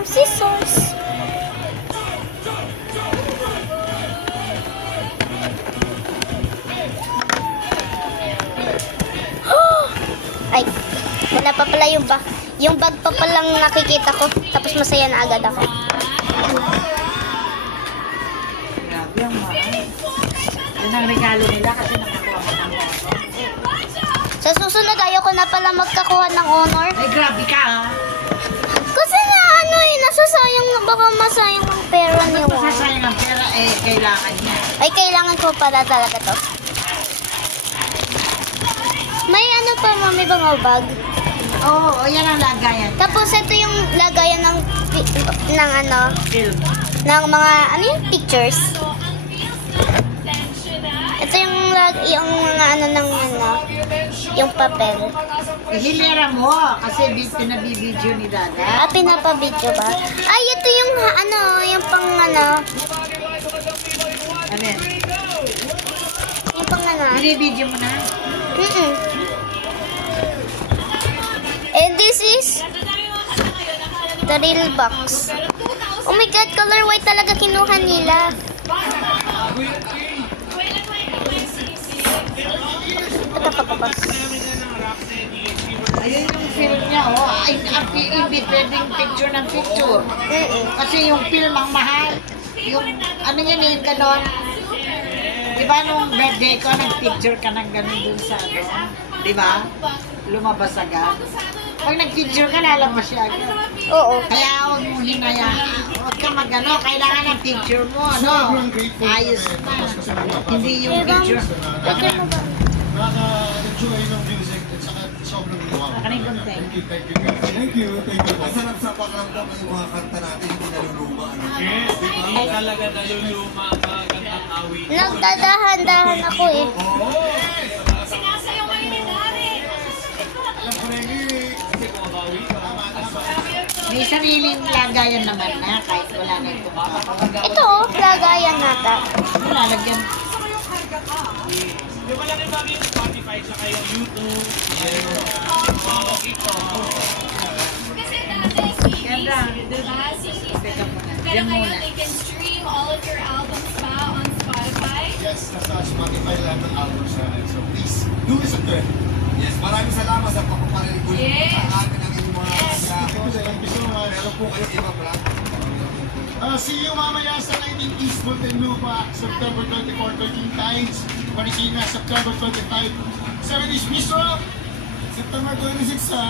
some scissors. Ay, wala pa pala yung bag. Yung bag pa palang nakikita ko. Tapos masaya na agad ako. Grabe ang mahal. Yan ang regalo nila kasi nakakuha ko ng honor. Sa susunod, ayoko na pala magkakuha ng honor. Ay, grabe ka ha. Kasi na ano eh, nasasayang na baka masayang ang pera ni Bakit Juan. masasayang ang pera eh, kailangan niya. Ay, kailangan ko pala talaga to. May ano pa, mami, mga bag. Oo, yan ang lagayan. Tapos ito yung lagayan ng ano, Film. ng mga ano yung pictures. Ito yung mga ano ng ano, yung papel. Hilera mo kasi pinabibideo ni Dada. Ah, pinapabidyo ba? Ay, ito yung ano, yung pang ano, Ano yan? yung pang ano. Binibideo mo na? And this is the real box. Oh my God, color white talaga kinuha nila. Ito kapapabas. Ayun yung film niya, oh. Ay, hindi pwedeng picture ng picture. Kasi yung film ang mahal. Yung, ano yan yung ganon? Diba nung birthday ko, nag-picture ka ng ganon dun sa ano? Diba? Lumabas agad. Pag nag-picture ka, lalabas siya agad. Oo. Kaya huwag mong hinayaan. Huwag ka mag-ano, kailangan ng picture mo, ano? Ayos na. Hindi yung picture. Picture mo ba? Nakaka-enjoy ng music at saka sobrang luwag. Nakaring content. Thank you. Ang sarap sa pakiramdam ng mga kanta natin, hindi naluluma. Yes, hindi talaga naluluma ang mga kantang awit. Nagdadahan-dahan ako eh. Sinasayaw kayo ni Dari. Alam ko na yun. Kasi kumabawi ka. May sariling lagayan naman na kahit wala na yung kumakain. Ito oh, lagayan nata. Lalagyan. Di ba lang yung bagay yung Spotify sa kayong YouTube? Oo, ito. Kasi dati Ganda. diba? Teka muna. Pero Diyan ngayon, muna. they can stream all of your albums pa on Spotify. Yes, nasa Spotify lahat ng albums natin. So please, do listen to it. Yes, maraming salamat sa pagpaparinig ko. Yes. Ang amin ang inyong mga meron po kayo iba pala. See you mamaya sa 19 East Muntinlupa, September 24, 13 Tides, Marikina, September 25, 70's Bistro, September 26 sa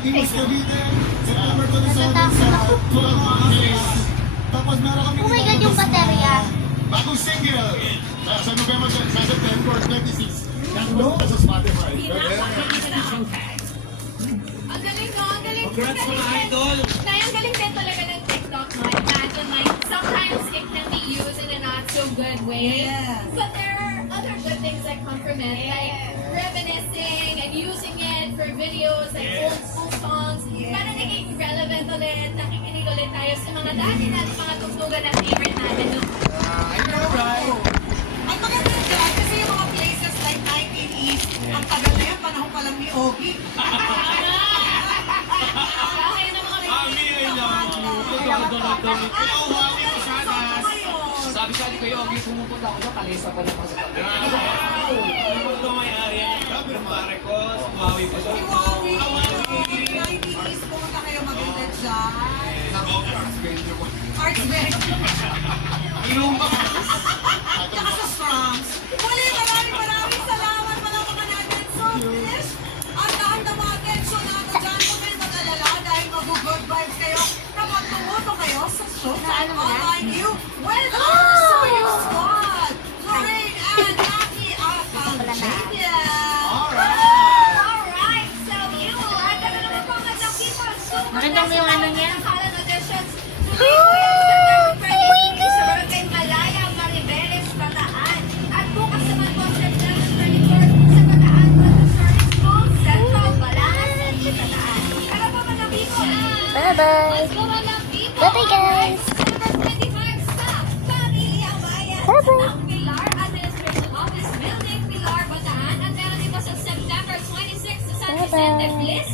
Imus Cavite, September 27 sa 12 Mondays. Tapos meron kami Oh my God, yung baterya. bagong single sa November, sa September 26. Nandun sa Spotify. Ang galing no, ang galing. Congrats mga idol! Nay, ang galing din talaga ng TikTok mo. Imagine like, sometimes it can be used in a not so good way. But there are other good things that come from it. Like reminiscing and using it for videos, like old school songs. Para naging relevant ulit, nakikinig ulit tayo sa mga dati natin, mga tugtugan na favorite natin. No? I know, right? Ang maganda dyan, kasi yung mga places like 19 East, ang tagal na yan, panahon pa lang ni Ogie. Kaya ng mga Ami, I love you. Donald. Sabi siya ni Kuya Ogie, pumupunta ako dyan, kalesa pa naman sa tabi. Ano ito may-ari? Yung pare ko, sumawi pa siya. Si Wowie, 19 East, pumunta kayo maganda dyan. Arts Venue. Tsaka sa Strums. Muli, maraming salamat mga natin. So, finish. Ang daan na mga atensyon natin dyan. Kung may mag-alala dahil mag-good vibes kayo na magtumuto kayo sa show. Saan online you with our Soyu Squad. Lorraine and Naki at Algeria. Alright, so you are the naman po mga people. So, Nakita mo yung ano niya? Kalan auditions. September 20 sa Barangay Malaya, Maribeles, Bataan. At bukas naman po, September 24 sa Bataan, Montessori School, Central, Balaan, and Bataan. Kaya po mga people. Bye-bye. Let's go mga people. Bye-bye, guys. September 25 sa Pamilya Bayan. Bye-bye. Ng Pilar Administration Office Building, Pilar, Bataan. At meron din po sa September 26 sa San Vicente Bliss.